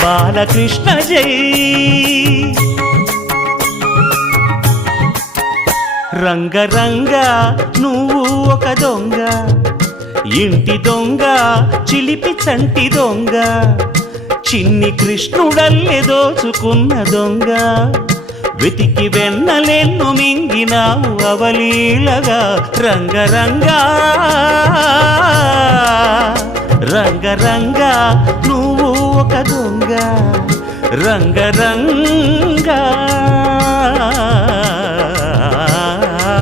బాలకృష్ణ జై రంగరంగ నువ్వు ఒక దొంగ ఇంటి దొంగ చిలిపి చంటి దొంగ చిన్ని కృష్ణుడల్లె దోచుకున్న దొంగ వెతికి వెన్నలెన్ను మింగినావు అవలీలగా రంగరంగా రంగరంగా నువ్వు ఒక దొంగ రంగరంగా